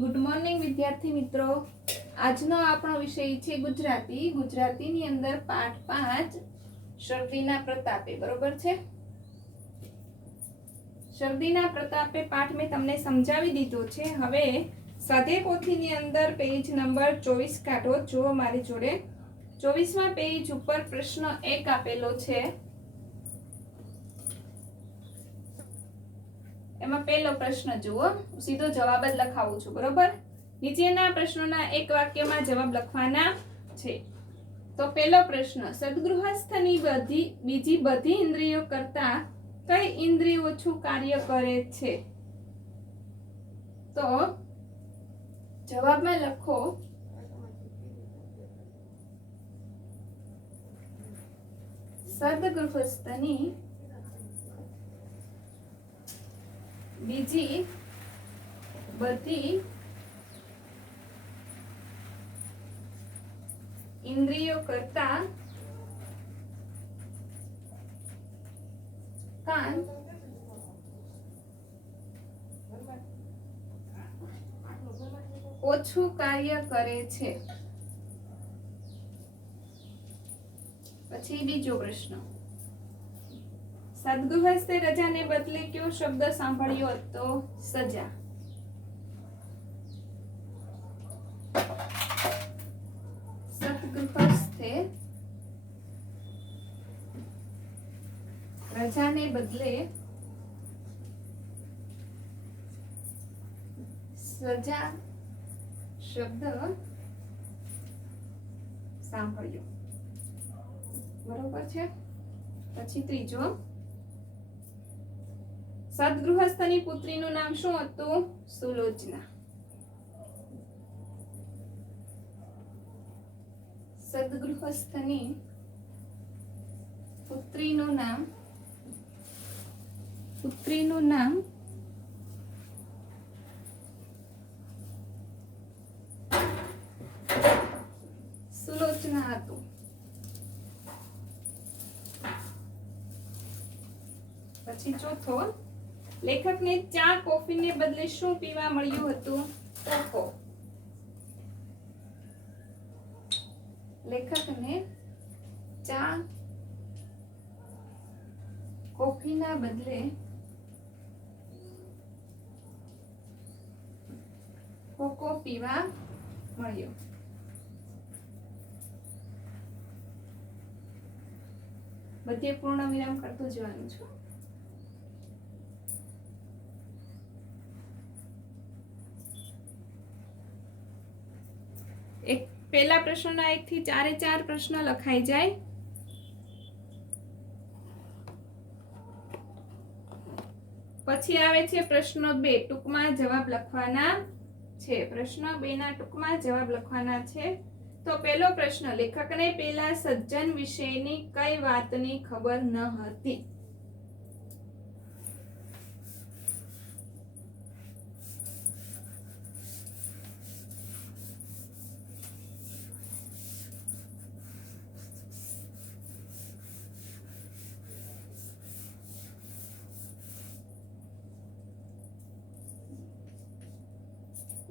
Good morning વિદ્યાર્થી મિત્રો. આજનો આપણો વિષય છે ગુજરાતી. ગુજરાતીની અંદર પાઠ 5 શરદીના પ્રતાપે. બરોબર છે? શરદીના પ્રતાપે પાઠ મેં તમને સમજાવી દીધો છે. હવે સ્વાધ્યાય પોથીની અંદર પેજ નંબર 24 કાઢો. જુઓ મારી જોડે 24મા પેજ ઉપર પ્રશ્ન 1 આપેલો છે. એમાં પહેલો પ્રશ્ન જુઓ, સીધો જવાબ જ લખાવું છું. બરોબર? નીચેના પ્રશ્નોના એક વાક્યમાં જવાબ લખવાના છે. તો પહેલો પ્રશ્ન, સદગૃહસ્થની બીજી બધી ઇન્દ્રિયો કરતા કઈ ઇન્દ્રિય ઓછું કાર્ય કરે છે? તો જવાબમાં લખો સદગૃહસ્થની બીજી બધી ઇન્દ્રિયો કરતા કાન ઓછું કાર્ય કરે છે. પછી બીજો પ્રશ્ન, સદગૃહસ્થે રજાને બદલે કયો શબ્દ સાંભળ્યો હતો? સજા. સદગૃહસ્થે રજાને બદલે સજા શબ્દ સાંભળ્યો. બરોબર છે? પછી ત્રીજો, સદગૃહસ્થની પુત્રીનું નામ શું હતું? સુલોચના. સદગૃહસ્થની પુત્રીનું નામ સુલોચના હતું. પછી ચોથો, લેખકને ચા કોફીને બદલે શું પીવા મળ્યું હતું? કોકો. લેખકને ચા કોફીના બદલે કોકો પીવા મળ્યો. બધે પૂર્ણ વિરામ કરતું જવાનું છે. એક પહેલા પ્રશ્નના 1 થી 4 પ્રશ્ન લખાઈ જાય. પછી આવે છે પ્રશ્ન 2, ટૂંકમાં જવાબ લખવાના છે. પ્રશ્ન 2 ના ટૂંકમાં જવાબ લખવાના છે. તો પહેલો પ્રશ્ન, લેખકને પેલા સજ્જન વિશેની કઈ વાતની ખબર ન હતી?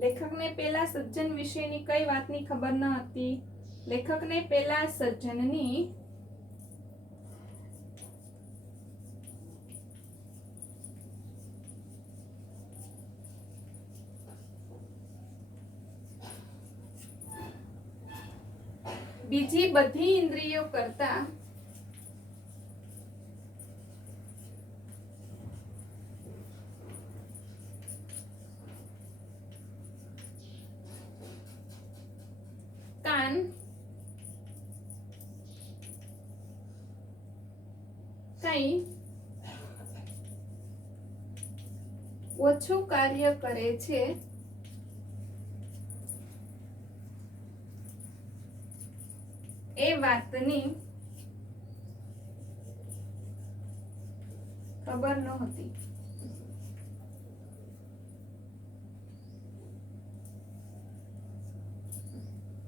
લેખકને પેલા સજ્જન વિશેની કઈ વાતની ખબર ન હતી? લેખકને પેલા સજ્જનની બીજી બધી ઇન્દ્રિયો કરતા કાન કઈ ઓછું કાર્ય કરે છે એ વાતની ખબર નહોતી.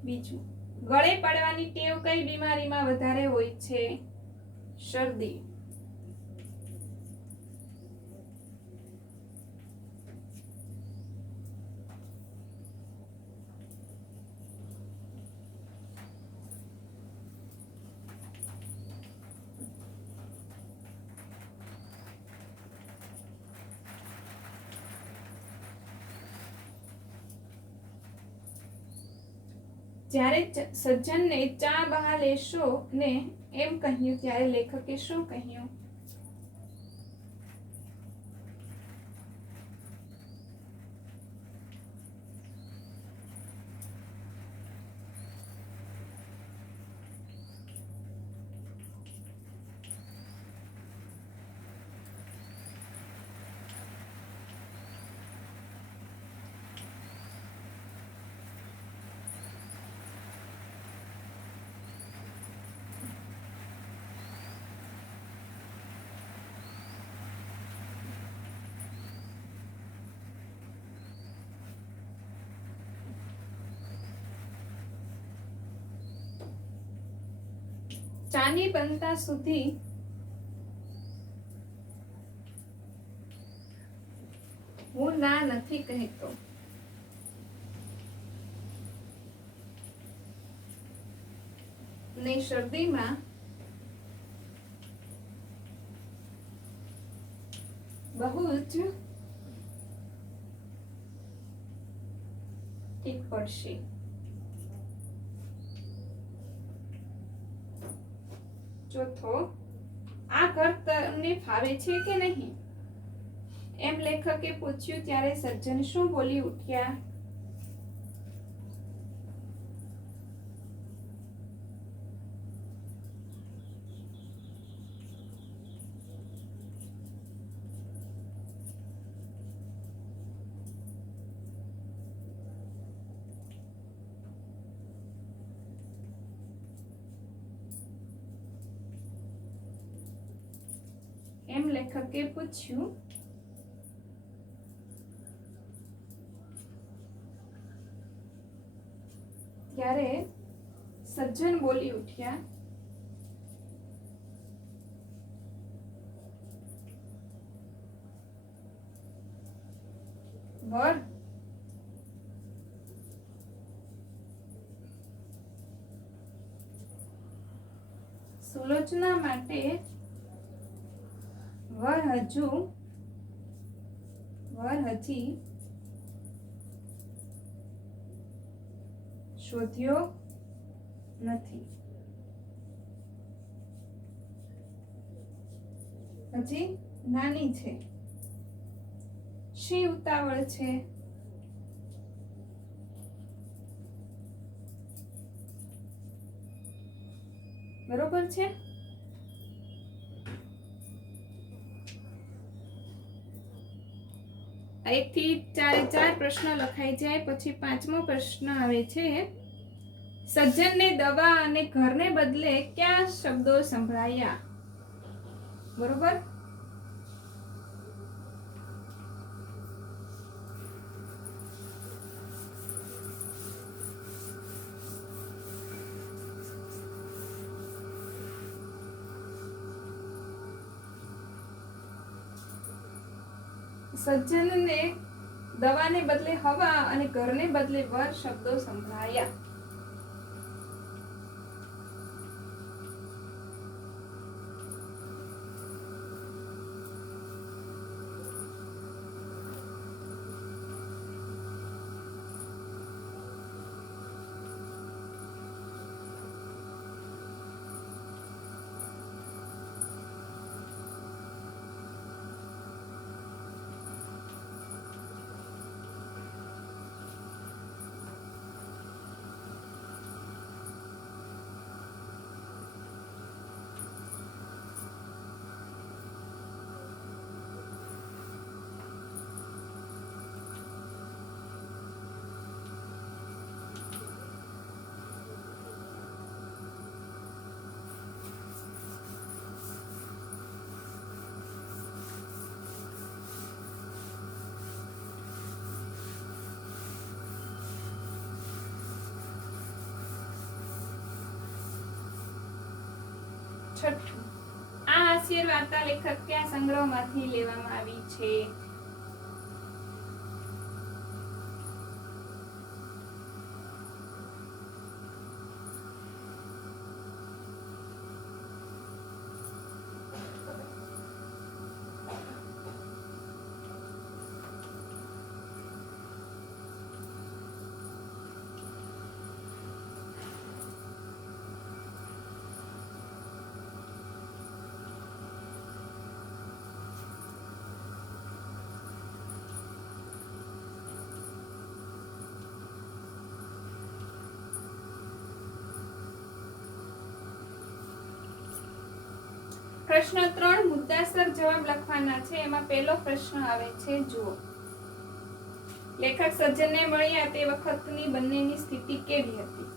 બીજું, ગળે પડવાની ટેવ કઈ બીમારીમાં વધારે હોય છે? શરદી. જ્યારે સજ્જનને ચા બહાર લેશો ને એમ કહ્યું ત્યારે લેખકે શું કહ્યું? ચાની બનતા સુધી હું ના નથી કહેતો. ને શરદીમાં બહુ જ ઠીક પડશે. ચોથો, આ ઘર તમને ફાવે છે કે નહીં એમ લેખકે પૂછ્યું ત્યારે સજ્જન શું બોલી ઉઠ્યા? એમ લેખકે પૂછ્યું ત્યારે સજ્જન બોલી ઉઠ્યા, વર સુલોચના માટે વર હજી શોધ્યો નથી. હજી નાની છે. શી ઉતાવળ છે? બરોબર છે. એક થી ચાર પ્રશ્ન લખાઈ જાય પછી પાંચમો પ્રશ્ન આવે છે, સજ્જનને દવા અને ઘરને બદલે ક્યાં શબ્દો સંભળાયા? બરોબર. સજ્જનને દવાને બદલે હવા અને ઘરને બદલે વર શબ્દો સંભળાયા. છઠ્ઠું, આ હાસ્ય વાર્તા લેખક કયા સંગ્રહમાંથી લેવામાં આવી છે? પ્રશ્ન 3 મુદ્દાસર જવાબ લખવાના છે. એમાં પહેલો પ્રશ્ન આવે છે, જુઓ. લેખક સજ્જનને મળ્યા તે વખતની બંનેની સ્થિતિ કેવી હતી?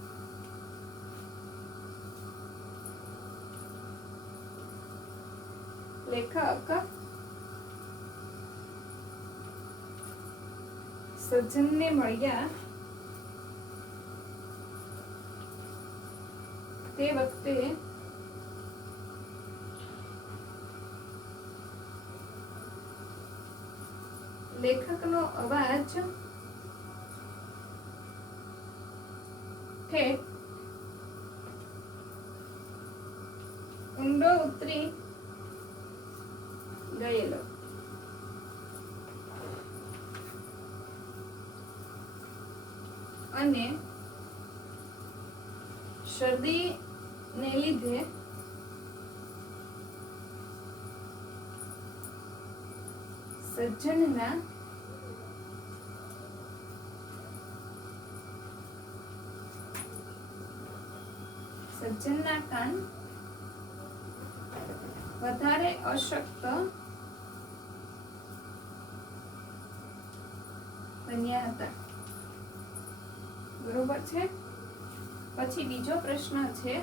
લેખક સજ્જનને મળ્યા તે વખતે લેખકનો અવાજ ઠેઠ ઊંડો ઉતરી ગયેલો. અને શરદીને લીધે સજ્જનના કાન વધારે અશક્ત બન્યા હતા. બરોબર છે. પછી બીજો પ્રશ્ન છે,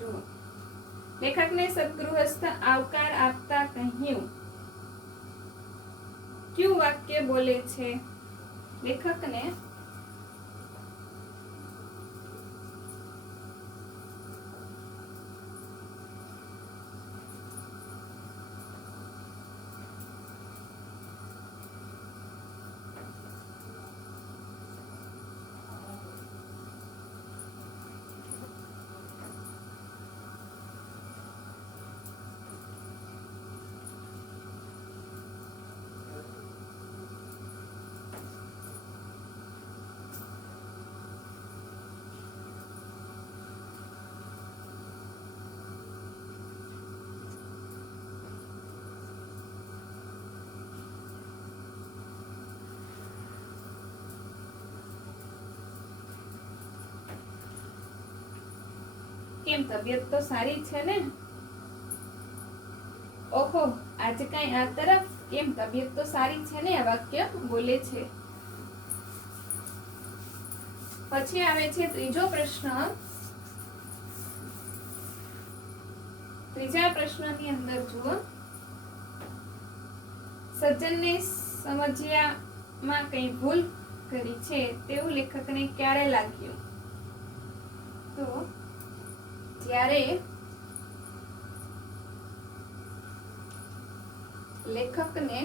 જુઓ. લેખકને સદગૃહસ્થ આવકાર આપતા કહ્યું. ક્યું વાક્ય બોલે છે? લેખકને કેમ, તબિયત તો સારી છે ને? ઓહો, આજે કઈ આ તરફ? કેમ, તબિયત તો સારી છે ને? આ વાક્ય બોલે છે. પછી આવે છે ત્રીજો પ્રશ્ન. ત્રીજા પ્રશ્નની અંદર જુઓ. સજ્જનને સમજ્યામાં કઈ ભૂલ કરી છે તેવું લેખકને ક્યારે લાગ્યું? તો જ્યારે લેખકને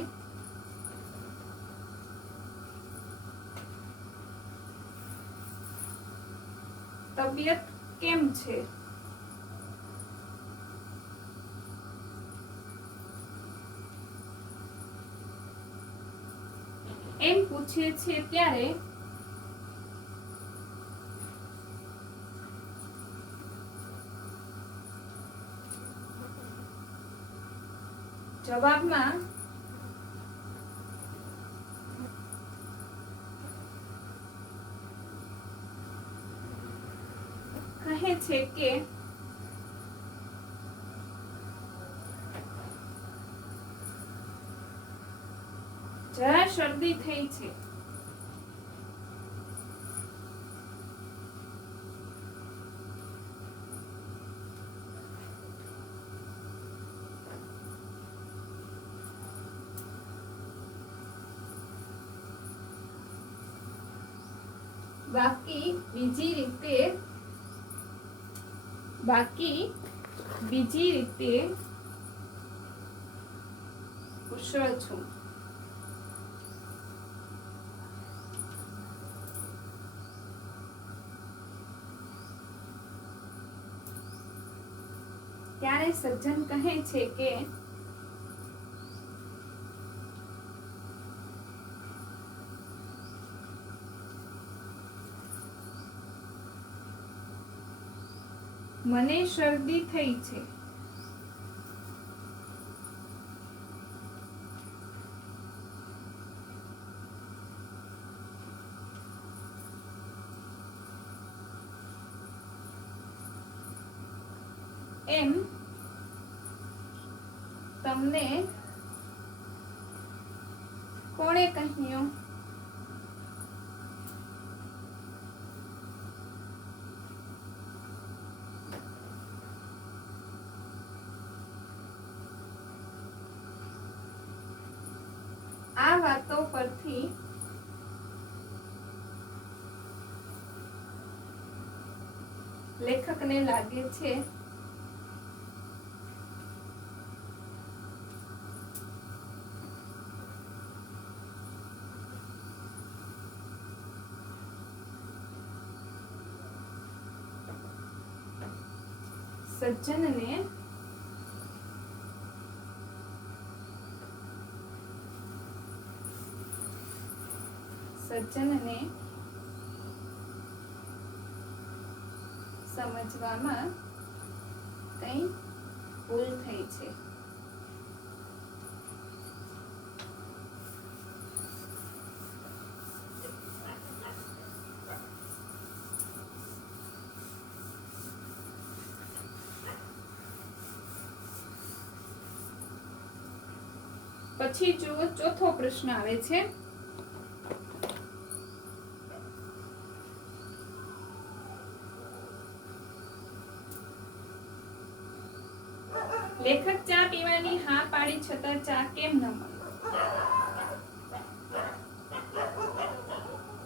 તબિયત કેમ છે એમ પૂછે છે, ત્યારે જવાબમાં કહે છે કે જરા શરદી થઈ છે. બાકી બીજી રીતે કુશળ છું. ત્યારે સજ્જન કહે છે કે મને શરદી થઈ છે. એમ તમને કોણે કહ્યું? આ વાતો પરથી લેખકને લાગે છે સજ્જનને સમજવામાં કંઈ ભૂલ થઈ છે. પછી જુઓ ચોથો પ્રશ્ન આવે છે. લેખક ચા પીવાની હા પાડી છતાં ચા કેમ ન મળી?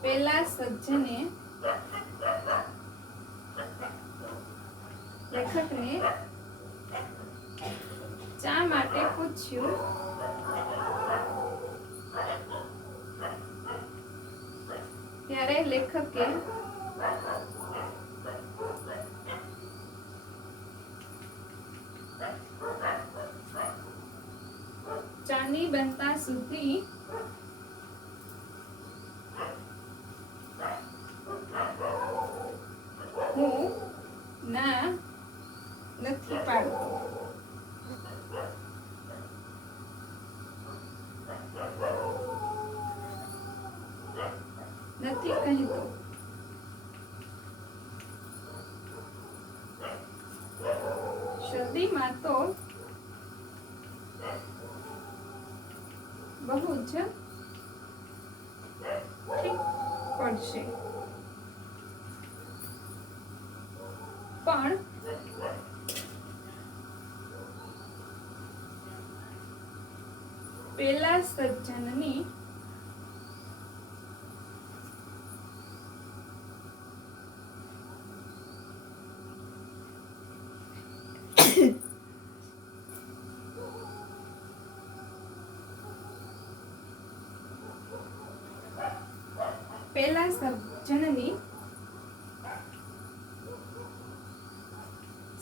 પેલા સજ્જને લેખકને ચા માટે પૂછ્યું, ત્યારે લેખકે ચાની બનતા સુધી હું ના નથી પાડતો. નથી કહેતો. શરદીમાં તો બહુ જ ઠીક પડશે, પણ પેલા સજ્જનની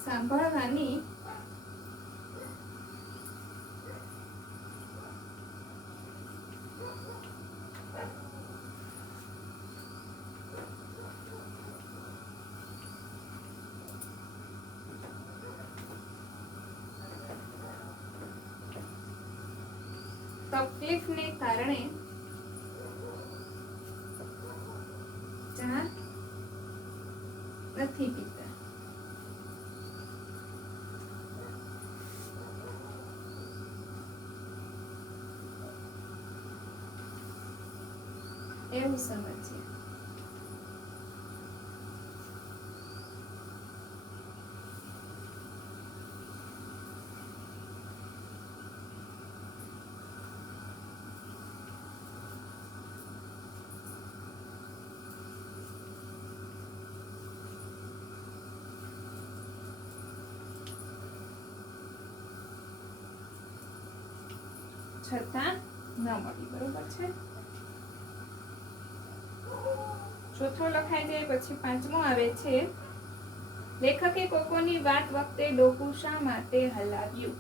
સાંભળવાની તકલીફને કારણે ચા નથી પીતા. એવું સમજીએ. છતાં ન મળી. બરોબર છે. ચોથો લખાઈ જાય પછી પાંચમો આવે છે. લેખકે કોકોની વાત વખતે ડોકું શા માટે હલાવ્યું?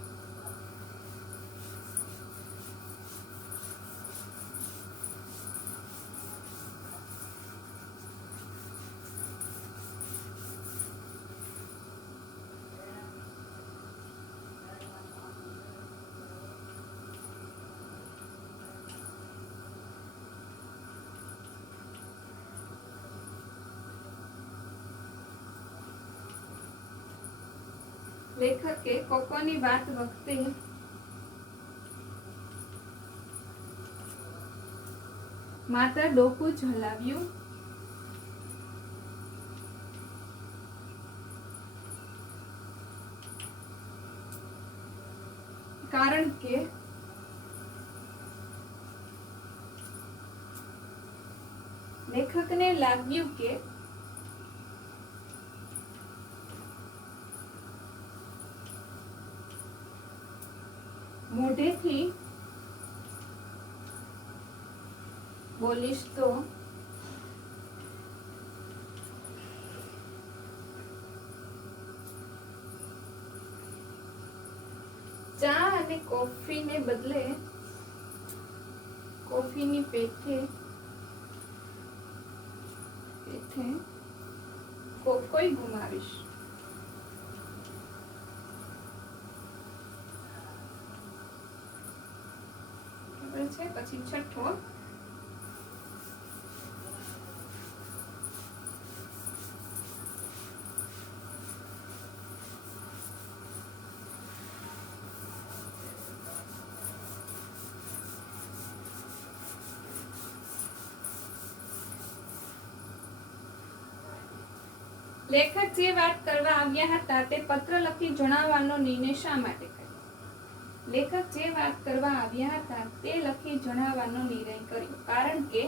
લેખકે કોકોની વાત વખતે માત્ર ડોકું જ હલાવ્યું. કારણ કે લેખકને લાગ્યું કે મોઢેથી બોલીશ તો ચા અને કોફીને બદલે કોફીની પેઠે કોઈ ગુમાવીશ. બરાબર છે. પછી છઠ્ઠો, લેખક જે વાત કરવા આવ્યા હતા તે પત્ર લખી જણાવવાનો નિર્ણય શા માટે કર્યો? લેખક જે વાત કરવા આવ્યા હતા તે લખી જણાવવાનો નિર્ણય કર્યો કારણ કે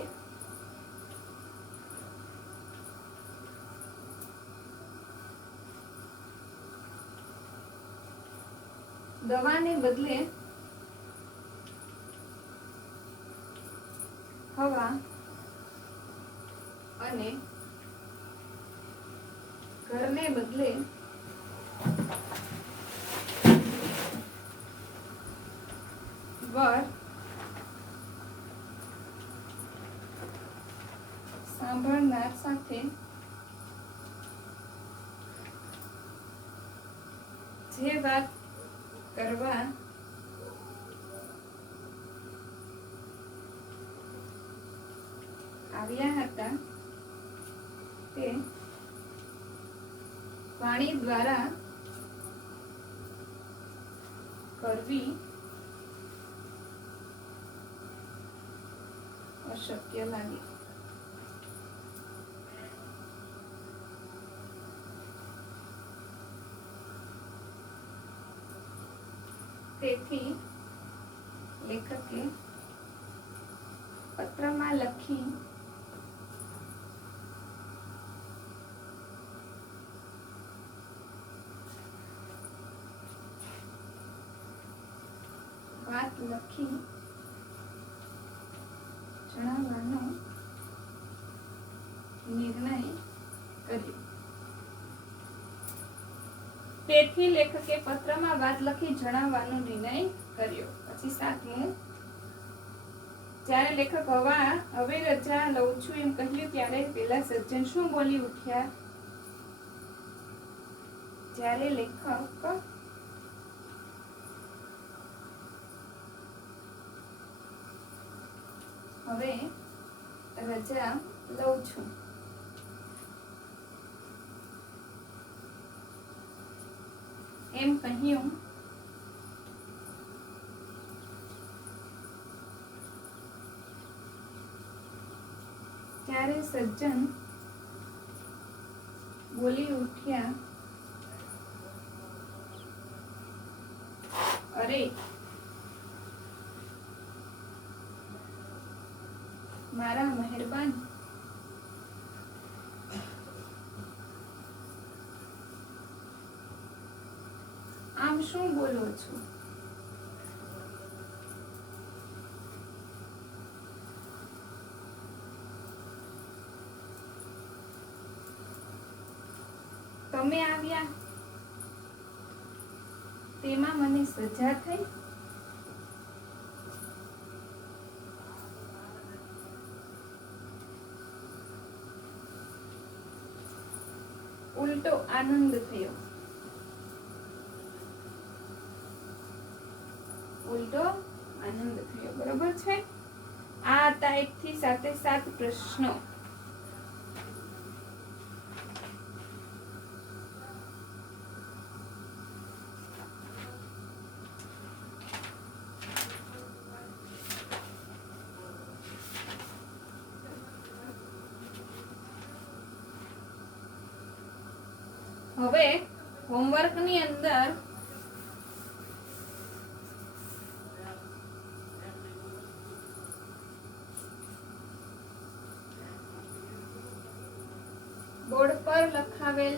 દવાને બદલે હવા અને ઘરને બદલે વર સાંભળનાર સાથે જે વાત કરવા આવ્યા હતા તે વાણી દ્વારા કરવી અશક્ય લાગે. તેથી લેખકે પત્રમાં લખી જણાવવાનો નિર્ણય કર્યો. તેથી લેખકે પત્રમાં વાત લખી જણાવવાનો નિર્ણય કર્યો. પછી સાતમું, જ્યારે લેખક હવે રજા લઉં છું એમ કહ્યું ત્યારે પેલા સજ્જન શું બોલી ઉઠ્યા? જ્યારે લેખક હવે રજા લઉં છું એમ કહ્યું ત્યારે સજ્જન બોલી ઉઠ્યા, અરે મારા મહેરબાન આમ શું બોલો છો? તમે આવ્યા તેમાં મને સજા થઈ? ઉલટો આનંદ થયો. ઉલટો આનંદ થયો. બરોબર છે. આ હતા 1 થી 7 પ્રશ્નો. હવે હોમવર્કની અંદર બોર્ડ પર લખાવેલ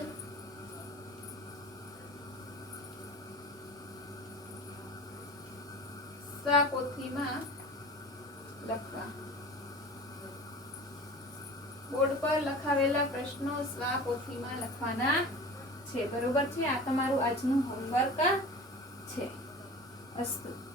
સ્વકોથીમાં લખવા. બોર્ડ પર લખાવેલા પ્રશ્નો સ્વકોથીમાં લખવાના છે. બરોબર છે? આ તમારું આજનું હોમવર્ક છે. અસ્તુ.